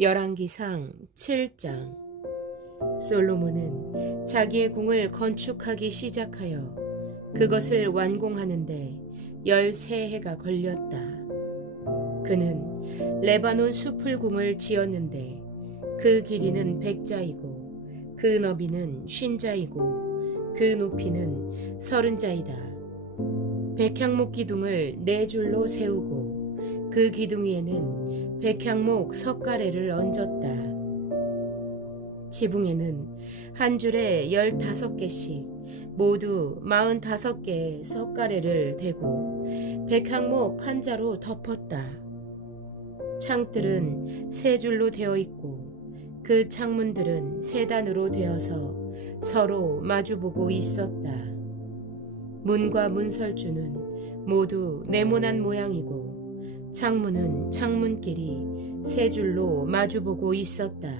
열왕기상 7장. 솔로몬은 자기의 궁을 건축하기 시작하여 그것을 완공하는데 13해가 걸렸다. 그는 레바논 수풀궁을 지었는데 그 길이는 100자이고 그 너비는 50자이고 그 높이는 30자이다. 백향목 기둥을 4줄로 세우고 그 기둥 위에는 백향목 석가래를 얹었다. 지붕에는 한 줄에 15개씩 모두 45개의 석가래를 대고 백향목 판자로 덮었다. 창들은 3줄로 되어 있고 그 창문들은 3단으로 되어서 서로 마주보고 있었다. 문과 문설주는 모두 네모난 모양이고 창문은 창문끼리 3줄로 마주보고 있었다.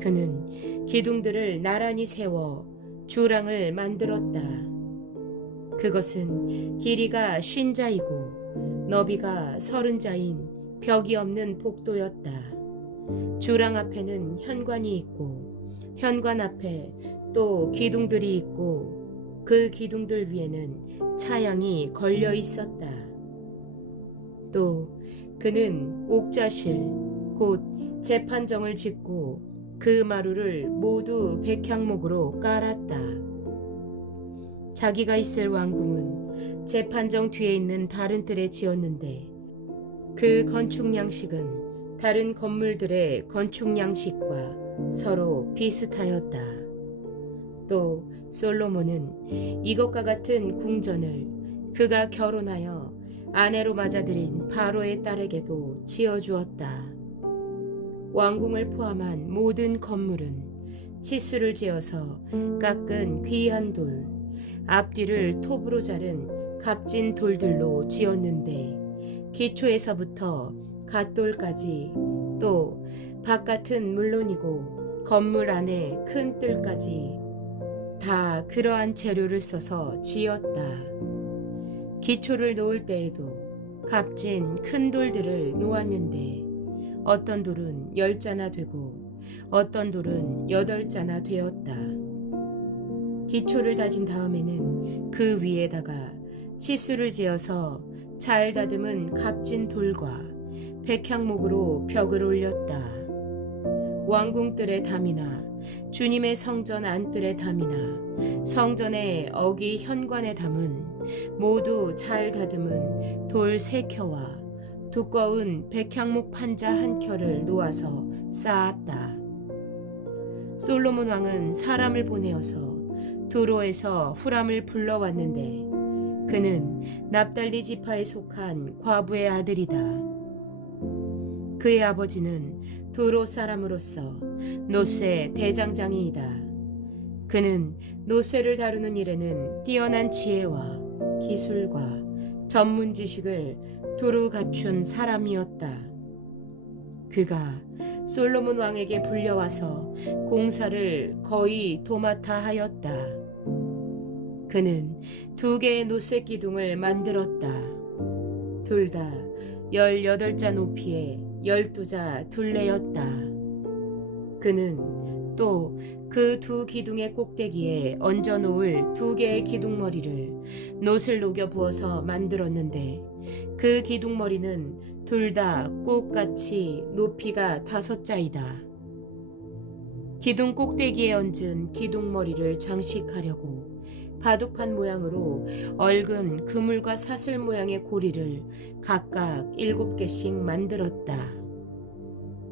그는 기둥들을 나란히 세워 주랑을 만들었다. 그것은 길이가 50자이고 너비가 30자인 벽이 없는 복도였다. 주랑 앞에는 현관이 있고 현관 앞에 또 기둥들이 있고 그 기둥들 위에는 차양이 걸려 있었다. 또 그는 옥자실 곧 재판정을 짓고 그 마루를 모두 백향목으로 깔았다. 자기가 있을 왕궁은 재판정 뒤에 있는 다른 뜰에 지었는데 그 건축 양식은 다른 건물들의 건축 양식과 서로 비슷하였다. 또 솔로몬은 이것과 같은 궁전을 그가 결혼하여 아내로 맞아들인 바로의 딸에게도 지어주었다. 왕궁을 포함한 모든 건물은 치수를 재어서 깎은 귀한 돌, 앞뒤를 톱으로 자른 값진 돌들로 지었는데 기초에서부터 갓돌까지 또 바깥은 물론이고 건물 안에 큰 뜰까지 다 그러한 재료를 써서 지었다. 기초를 놓을 때에도 값진 큰 돌들을 놓았는데 어떤 돌은 10자나 되고 어떤 돌은 8자나 되었다. 기초를 다진 다음에는 그 위에다가 치수를 지어서 잘 다듬은 값진 돌과 백향목으로 벽을 올렸다. 왕궁뜰의 담이나 주님의 성전 안뜰의 담이나 성전의 어기 현관의 담은 모두 잘 다듬은 돌 3켜와 두꺼운 백향목 판자 1켜를 놓아서 쌓았다. 솔로몬 왕은 사람을 보내어서 두로에서 후람을 불러왔는데 그는 납달리 지파에 속한 과부의 아들이다. 그의 아버지는 두로 사람으로서 노세 대장장이이다. 그는 노세를 다루는 일에는 뛰어난 지혜와 기술과 전문 지식을 두루 갖춘 사람이었다. 그가 솔로몬 왕에게 불려와서 공사를 거의 도맡아 하였다. 그는 2개의 노새 기둥을 만들었다. 둘 다 18자 높이에 12자 둘레였다. 그는 또 그 2 기둥의 꼭대기에 얹어 놓을 2개의 기둥머리를 놋을 녹여 부어서 만들었는데 그 기둥머리는 둘 다 꼭같이 높이가 5자이다. 기둥 꼭대기에 얹은 기둥머리를 장식하려고 바둑판 모양으로 얽은 그물과 사슬 모양의 고리를 각각 7개씩 만들었다.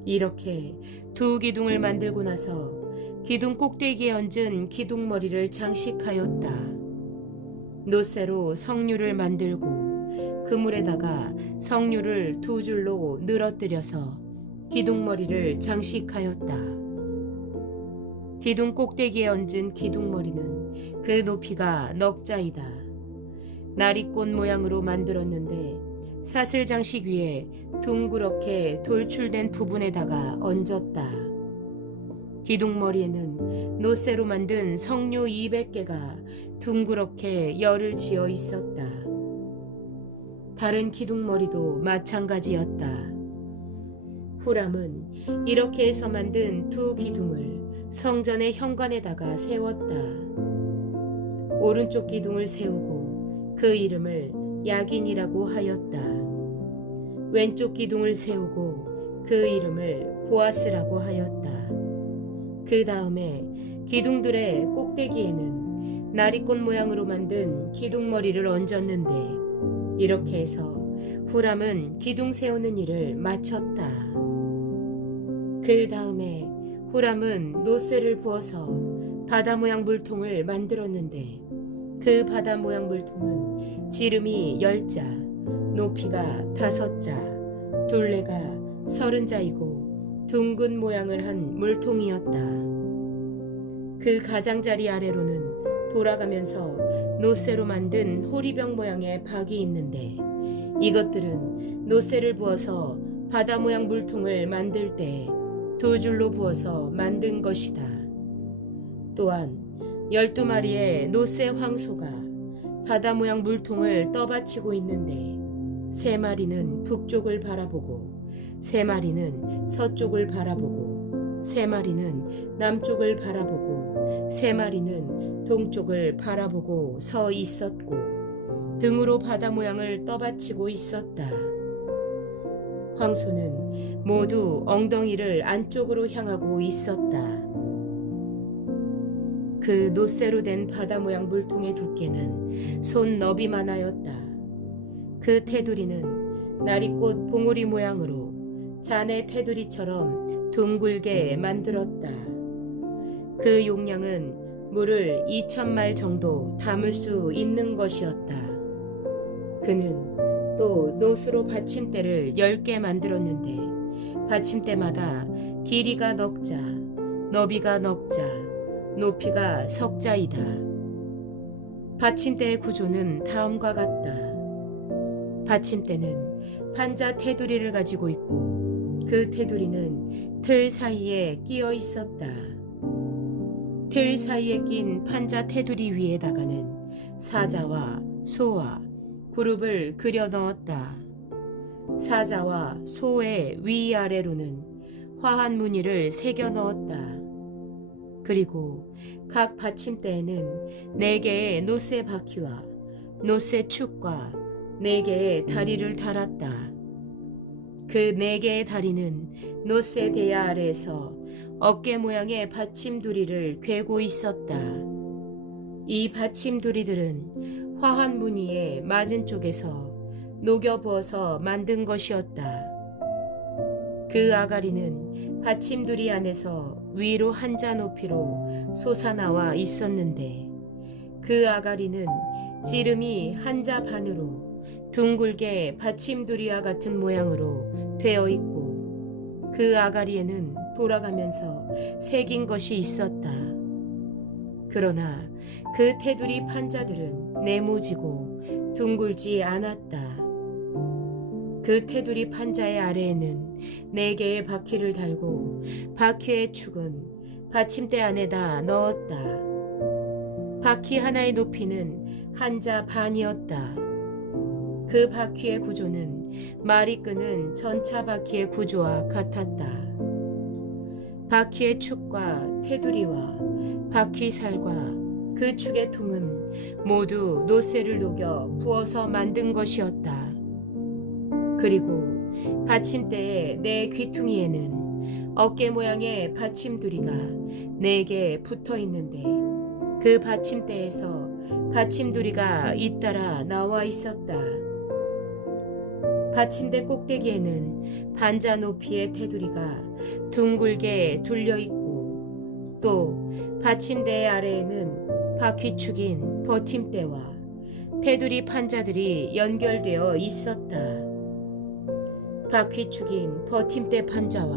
이렇게 2 기둥을 만들고 나서 기둥 꼭대기에 얹은 기둥머리를 장식하였다. 노쇠로 성류를 만들고 그물에다가 성류를 2줄로 늘어뜨려서 기둥머리를 장식하였다. 기둥 꼭대기에 얹은 기둥머리는 그 높이가 넉자이다. 나리꽃 모양으로 만들었는데 사슬 장식 위에 둥그렇게 돌출된 부분에다가 얹었다. 기둥머리에는 노쇠로 만든 성류 200개가 둥그렇게 열을 지어 있었다. 다른 기둥머리도 마찬가지였다. 후람은 이렇게 해서 만든 두 기둥을 성전의 현관에다가 세웠다. 오른쪽 기둥을 세우고 그 이름을 야긴이라고 하였다. 왼쪽 기둥을 세우고 그 이름을 보아스라고 하였다. 그 다음에 기둥들의 꼭대기에는 나리꽃 모양으로 만든 기둥머리를 얹었는데 이렇게 해서 후람은 기둥 세우는 일을 마쳤다. 그 다음에 후람은 노쇠를 부어서 바다 모양 물통을 만들었는데 그 바다 모양 물통은 지름이 10자, 높이가 5자, 둘레가 30자이고 둥근 모양을 한 물통이었다. 그 가장자리 아래로는 돌아가면서 노쇠로 만든 호리병 모양의 박이 있는데 이것들은 노쇠를 부어서 바다 모양 물통을 만들 때 두 줄로 부어서 만든 것이다. 또한 12마리의 노쇠 황소가 바다 모양 물통을 떠받치고 있는데 3마리는 북쪽을 바라보고 3마리는 서쪽을 바라보고 3마리는 남쪽을 바라보고 3마리는 동쪽을 바라보고 서 있었고 등으로 바다 모양을 떠받치고 있었다. 황소는 모두 엉덩이를 안쪽으로 향하고 있었다. 그 노쇠로 된 바다 모양 물통의 두께는 손 너비만하였다. 그 테두리는 나리꽃 봉우리 모양으로 잔의 테두리처럼 둥글게 만들었다. 그 용량은 물을 2,000말 정도 담을 수 있는 것이었다. 그는 또 노수로 받침대를 10개 만들었는데 받침대마다 길이가 넉자, 너비가 넉자, 높이가 석자이다. 받침대의 구조는 다음과 같다. 받침대는 판자 테두리를 가지고 있고 그 테두리는 틀 사이에 끼어 있었다. 틀 사이에 낀 판자 테두리 위에다가는 사자와 소와 그룹을 그려 넣었다. 사자와 소의 위아래로는 화한 무늬를 새겨 넣었다. 그리고 각 받침대에는 4개의 노쇠 바퀴와 노쇠 축과 4개의 다리를 달았다. 그 4개의 다리는 노쇠 대야 아래에서 어깨 모양의 받침두리를 괴고 있었다. 이 받침두리들은 화한 무늬의 맞은 쪽에서 녹여 부어서 만든 것이었다. 그 아가리는 받침두리 안에서 위로 한자 높이로 솟아나와 있었는데 그 아가리는 지름이 한자 반으로 둥글게 받침두리와 같은 모양으로 되어 있고 그 아가리에는 돌아가면서 새긴 것이 있었다. 그러나 그 테두리 판자들은 네모지고 둥글지 않았다. 그 테두리 판자의 아래에는 4개의 바퀴를 달고 바퀴의 축은 받침대 안에다 넣었다. 바퀴 하나의 높이는 한자 반이었다. 그 바퀴의 구조는 말이 끄는 전차 바퀴의 구조와 같았다. 바퀴의 축과 테두리와 바퀴살과 그 축의 통은 모두 노쇠를 녹여 부어서 만든 것이었다. 그리고 받침대의 4 귀퉁이에는 어깨 모양의 받침두리가 4개 붙어 있는데 그 받침대에서 받침두리가 잇따라 나와 있었다. 받침대 꼭대기에는 반자 높이의 테두리가 둥글게 둘려 있고 또 받침대 아래에는 바퀴축인 버팀대와 테두리 판자들이 연결되어 있었다. 바퀴축인 버팀대 판자와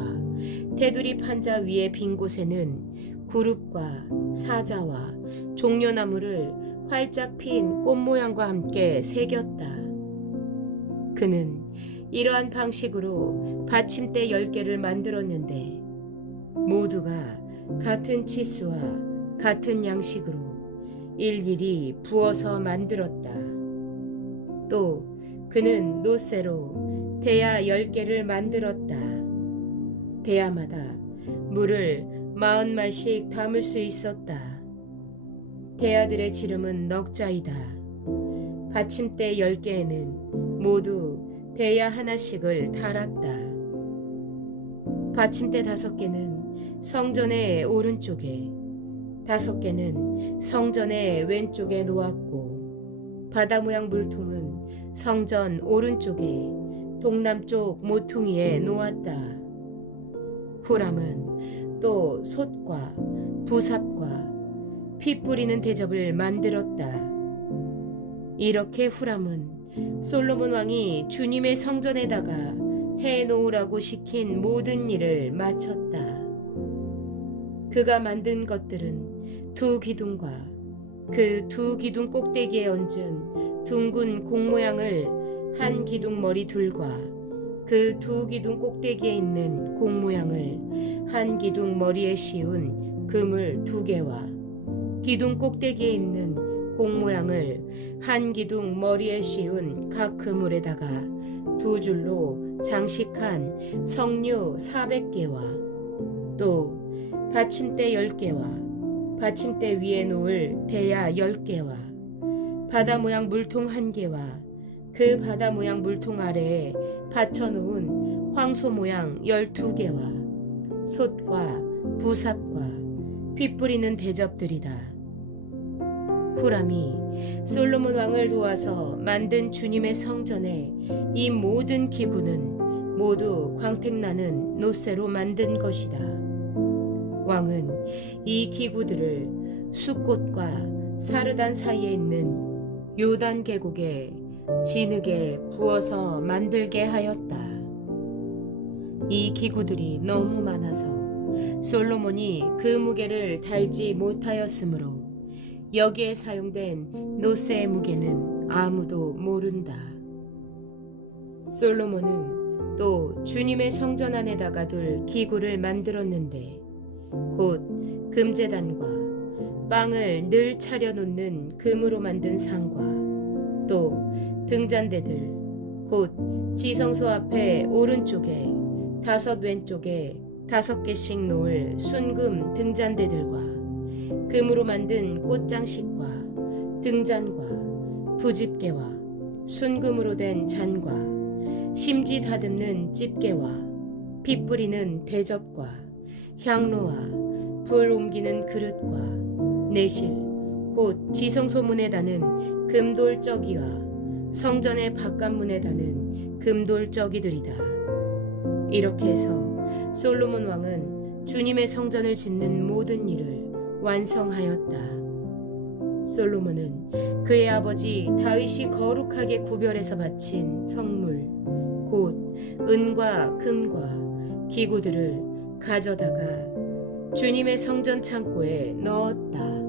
테두리 판자 위의 빈 곳에는 구룹과 사자와 종려나무를 활짝 핀 꽃 모양과 함께 새겼다. 그는 이러한 방식으로 받침대 10개를 만들었는데 모두가 같은 치수와 같은 양식으로 일일이 부어서 만들었다. 또 그는 노쇠로 대야 10개를 만들었다. 대야마다 물을 40말씩 담을 수 있었다. 대야들의 지름은 넉 자이다. 받침대 10개에는 모두 대야 하나씩을 달았다. 받침대 5개는 성전의 오른쪽에, 5개는 성전의 왼쪽에 놓았고, 바다 모양 물통은 성전 오른쪽에 동남쪽 모퉁이에 놓았다. 후람은 또 솥과 부삽과 피 뿌리는 대접을 만들었다. 이렇게 후람은 솔로몬 왕이 주님의 성전에다가 해놓으라고 시킨 모든 일을 마쳤다. 그가 만든 것들은 2 기둥과 그 2 기둥 꼭대기에 얹은 둥근 공 모양을 한 기둥 머리 둘과 그 2 기둥 꼭대기에 있는 공 모양을 한 기둥 머리에 씌운 그물 2개와 기둥 꼭대기에 있는 공 모양을 한 기둥 머리에 씌운 각 그물에다가 2줄로 장식한 석류 400개와 또 받침대 10개와 받침대 위에 놓을 대야 10개와 바다 모양 물통 1개와 그 바다 모양 물통 아래에 받쳐놓은 황소 모양 12개와 솥과 부삽과 피 뿌리는 대접들이다. 후람이 솔로몬 왕을 도와서 만든 주님의 성전에 이 모든 기구는 모두 광택나는 노쇠로 만든 것이다. 왕은 이 기구들을 숫꽃과 사르단 사이에 있는 요단 계곡에 진흙에 부어서 만들게 하였다. 이 기구들이 너무 많아서 솔로몬이 그 무게를 달지 못하였으므로 여기에 사용된 노쇠의 무게는 아무도 모른다. 솔로몬은 또 주님의 성전 안에다가 둘 기구를 만들었는데 곧 금제단과 빵을 늘 차려놓는 금으로 만든 상과 또 등잔대들 곧 지성소 앞에 오른쪽에 5 왼쪽에 5개씩 놓을 순금 등잔대들과 금으로 만든 꽃장식과 등잔과 부집게와 순금으로 된 잔과 심지 다듬는 집게와 피 뿌리는 대접과 향로와 불 옮기는 그릇과 내실 곧 지성소 문에 다는 금돌저기와 성전의 바깥문에 다는 금돌저기들이다. 이렇게 해서 솔로몬 왕은 주님의 성전을 짓는 모든 일을 완성하였다. 솔로몬은 그의 아버지 다윗이 거룩하게 구별해서 바친 성물 곧 은과 금과 기구들을 가져다가 주님의 성전 창고에 넣었다.